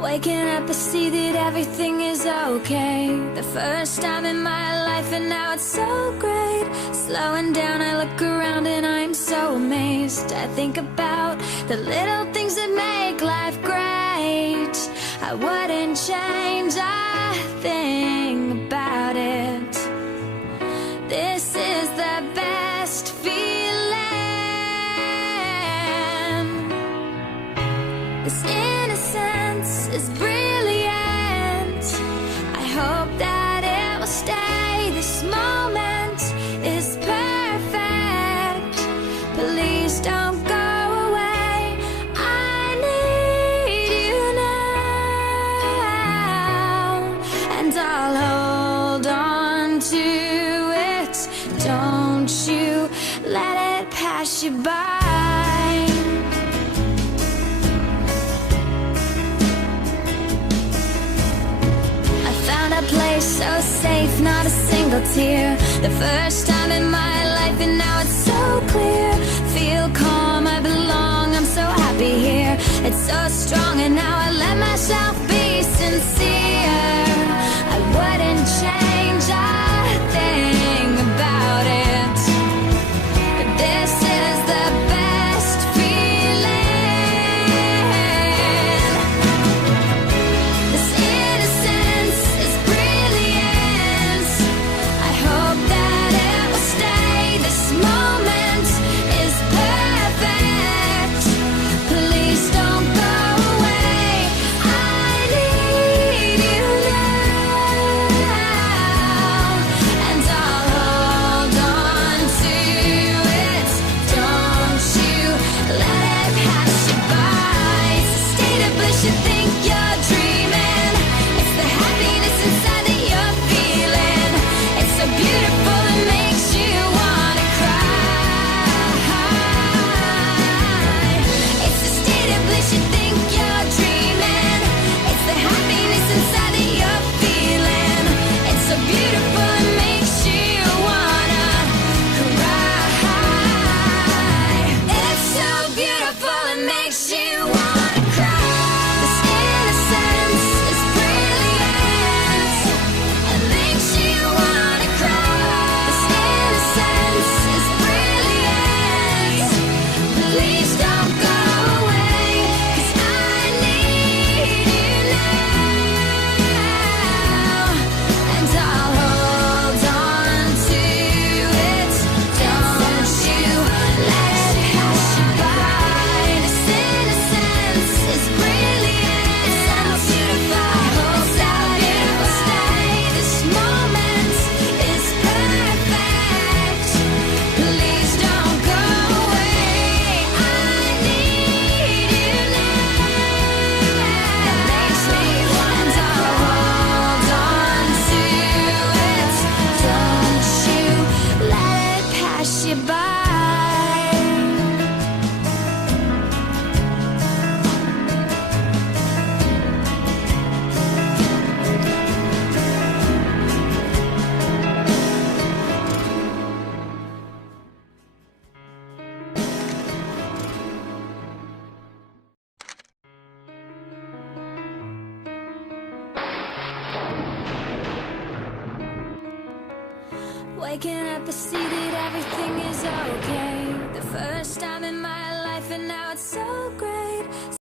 Waking up, I see that everything is okay. The first time in my life, and now it's so great. Slowing down, I look around and I'm so amazed. I think about the little things that make life great. I wouldn't change a thing about it. This is the best feeling. This innocence is brilliant. I hope that it will stay. This moment is perfect. Please don't go away. I need you now, and I'll hold on to it. Don't you let it pass you by. A place so safe, not a single tear. The first time in my life, and now it's so clear. Feel calm, I belong, I'm so happy here. It's so strong, and now I let myself be sincere. I wouldn't change a thing about it. But this is the best feeling. This innocence is brilliant. I hope that it will stay. This moment is perfect. Please don't go away. I need you now, and I'll hold on to it. Don't you let it pass you by. It's a state of bliss, you think you're dreaming. It's the happiness inside that you're feeling. It's so beautiful, it makes you wanna cry. It's the state of bliss, you think you're dreaming. It's the happiness inside that you're feeling. It's so beautiful, it makes you wanna cry. It's so beautiful, it makes you wanna cry. This innocence is brilliant. It makes you wanna cry. This innocence is brilliant. Please don't go away, 'cause I need you now, and I'll hold on to it. Don't you let it pass you by. This innocence is brilliant. It's so beautiful. I hope that it will stay. This moment is perfect. Please don't go away. I need you now. It makes me want to hold on to it. Don't you let it pass you by. Waking up, I see that everything is okay. The first time in my life, and now it's so great.